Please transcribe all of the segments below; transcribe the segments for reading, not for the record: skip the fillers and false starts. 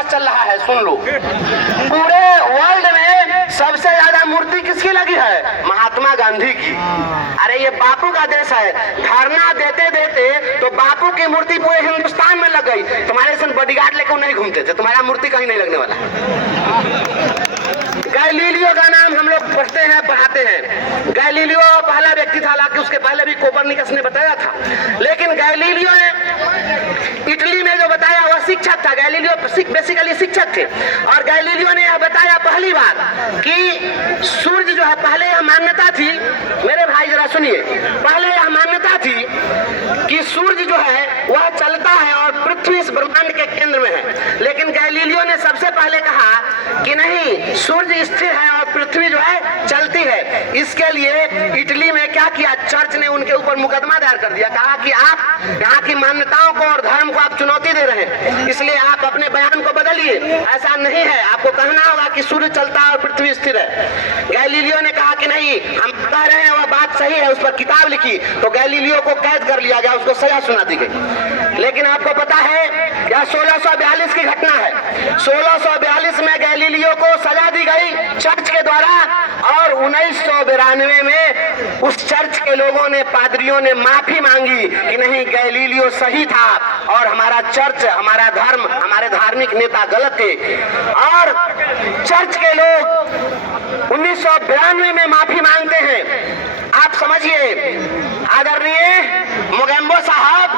विकास चल रहा है, सुन लो। पूरे वर्ल्ड में सबसे ज्यादा मूर्ति किसकी लगी है? महात्मा गांधी की। अरे ये बापू का देश है, धरना देते देते तो बापू की मूर्ति पूरे हिंदुस्तान में लग गई। तुम्हारे संग बॉडीगार्ड लेकर नहीं घूमते थे, तुम्हारा मूर्ति कहीं नहीं लगने वाला। गैलीलियो का नाम हम लोग पढ़ते हैं, पढ़ाते हैं। गैलीलियो पहला व्यक्ति था, हालांकि उसके पहले भी कोपरनिकस ने बताया था, लेकिन गैलीलियो ने इटली में जो बताया वह शिक्षक था। गैलीलियो बेसिकली शिक्षक थे, और गैलीलियो ने यह बताया पहली बार कि सूर्य जो है, पहले यह मान्यता थी, मेरे भाई जरा सुनिए, पहले यह मान्यता थी कि सूर्य जो है वह चलता है और पृथ्वी इस ब्रह्मांड के केंद्र में है। लेकिन गैलीलियो ने सबसे पहले कहा कि नहीं, सूर्य स्थिर है और पृथ्वी जो है चलती है। इसके लिए इटली में क्या किया, चर्च ने उनके ऊपर मुकदमा दायर कर दिया। कहा कि आप यहाँ की मान्यताओं को और धर्म को आप चुनौती दे रहे हैं, इसलिए आप अपने बयान को बदलिए। ऐसा नहीं है, आपको कहना होगा कि सूर्य चलता है और पृथ्वी स्थिर है। गैलीलियो ने कहा कि नहीं, हम कह रहे हैं वह बात सही है, उस पर किताब लिखी। तो गैलीलियो को कैद कर लिया गया, उसको सजा सुना दी गई। लेकिन आपको पता है यह 1642 की घटना है। 1642 में गैलीलियो को सजा दी गई चर्च के द्वारा, और 1992 में उस चर्च के लोगों ने, पादरियों ने माफी मांगी कि नहीं, गैलीलियो सही था और हमारा चर्च, हमारा धर्म, हमारे धार्मिक नेता गलत थे। और चर्च के लोग 1992 में माफी मांगते हैं। आप समझिए आदरणीय मोगेम्बो साहब,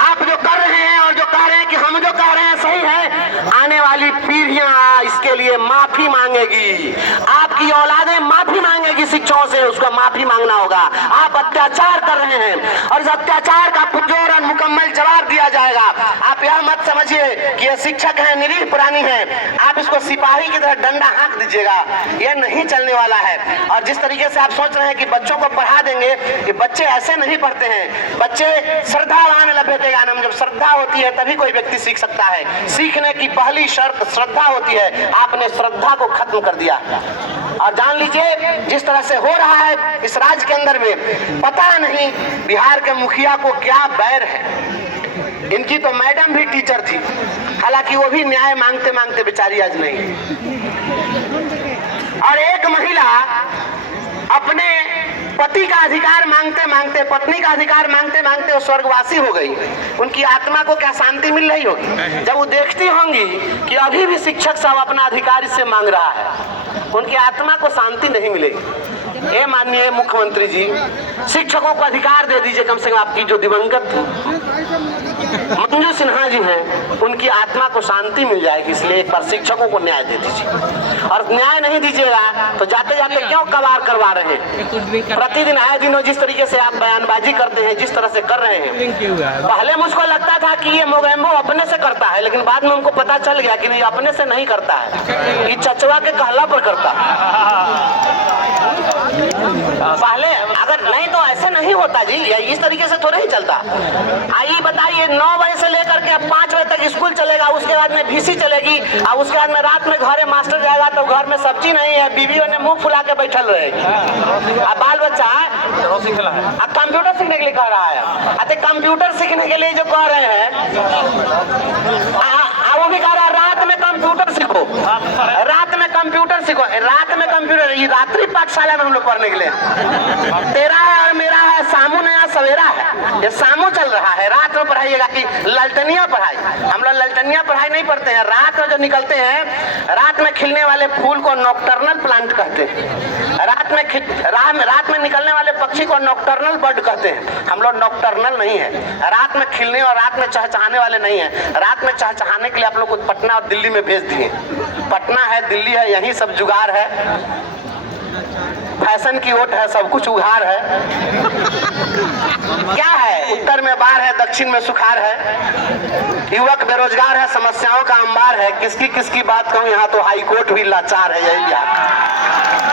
आप जो कर रहे हैं और जो कह रहे हैं कि हम जो कह रहे हैं सही है, आने वाली पीढ़ियां इसके लिए माफी मांगेगी। आपकी औलादें माफी मांगेगी शिक्षकों से, उसका माफी मांगना होगा। आप अत्याचार कर रहे हैं और इस अत्याचार का पुरजोर और मुकम्मल जवाब दिया जाएगा। आप यह मत समझिए कि ये शिक्षक है, निरीह प्राणी है, आप इसको सिपाही की तरह डंडा हाँक दीजिएगा, यह नहीं चलने वाला है। और जिस तरीके से आप सोच रहे हैं कि बच्चों को पढ़ा देंगे, कि बच्चे ऐसे नहीं पढ़ते हैं। बच्चे श्रद्धावान लभ्यते ज्ञानम, जब श्रद्धा होती है तभी कोई व्यक्ति सीख सकता है। सीखने की पहली शर्त श्रद्धा होती है, आपने श्रद्धा को खत्म कर दिया। और जान लीजिए जिस तरह से हो रहा है इस राज्य के अंदर में, पता नहीं बिहार के मुखिया को क्या बैर है। इनकी तो मैडम भी टीचर थी, हालांकि वो भी न्याय मांगते मांगते बेचारी आज नहीं। और एक महिला अपने पति का अधिकार मांगते मांगते, पत्नी का अधिकार मांगते मांगते वो स्वर्गवासी हो गई। उनकी आत्मा को क्या शांति मिल रही होगी जब वो देखती होंगी कि अभी भी शिक्षक साहब अपना अधिकार इससे मांग रहा है, उनकी आत्मा को शांति नहीं मिलेगी। ये माननीय मुख्यमंत्री जी, शिक्षकों को अधिकार दे दीजिए, कम से कम आपकी जो दिवंगत मंजू सिन्हा जी हैं उनकी आत्मा को शांति मिल जाएगी। इसलिए एक बार शिक्षकों को न्याय दे दीजिए। और न्याय नहीं दीजिएगा तो जाते जाते क्यों कबार करवा रहे हैं? प्रतिदिन आए दिनों जिस तरीके से आप बयानबाजी करते हैं, जिस तरह से कर रहे हैं, पहले मुझको लगता था कि ये मोगेम्बो अपने से करता है, लेकिन बाद में हमको पता चल गया कि नहीं, अपने से नहीं करता है, ये चचवा के कहला पर करता है। पहले अगर नहीं तो ऐसे नहीं होता जी, इस तरीके से थोड़ा ही चलता। आइए बताइए, 9 बजे से लेकर के 5 बजे तक स्कूल चलेगा, उसके बाद में भीसी चलेगी, और उसके बाद में रात में घरे मास्टर जाएगा तो घर में सब्जी नहीं है, बीवियों ने मुंह फुला के बैठल रहेगी। अब बाल बच्चा अब कंप्यूटर सीखने के लिए कह रहा है, अरे कंप्यूटर सीखने के लिए जो कह रहे हैं, वो भी कह रहा है रात में कंप्यूटर सीखो, रात में कंप्यूटर सीखो। रात में कंप्यूटर, ये रात्रि पाठशाला में हम लोग पढ़ने के लिए, तेरा है और मेरा है, सामू नया सवेरा है, ये सामू चल रहा है। रात में पढ़ाइएगा कि ललटनिया पढ़ाई? हम लोग ललटनिया पढ़ाई नहीं पढ़ते हैं। रात में जो निकलते हैं, रात में खिलने वाले फूल को नॉकटर्नल प्लांट कहते हैं। रात में निकलने वाले पक्षी को नॉकटर्नल बर्ड कहते हैं। हम लोग नॉकटर्नल नहीं है, रात में खिलने और रात में चहचहाने वाले नहीं है। रात में चहचहाने के लिए आप लोग को पटना और दिल्ली में भेज दिए। पटना है, दिल्ली है, यही सब जुगाड़ है, फैशन की ओट है, सब कुछ उघार है। क्या है? उत्तर में बाढ़ है, दक्षिण में सुखार है, युवक बेरोजगार है, समस्याओं का अंबार है। किसकी किसकी बात कहूं, यहाँ तो हाई कोर्ट भी लाचार है। यही बिहार।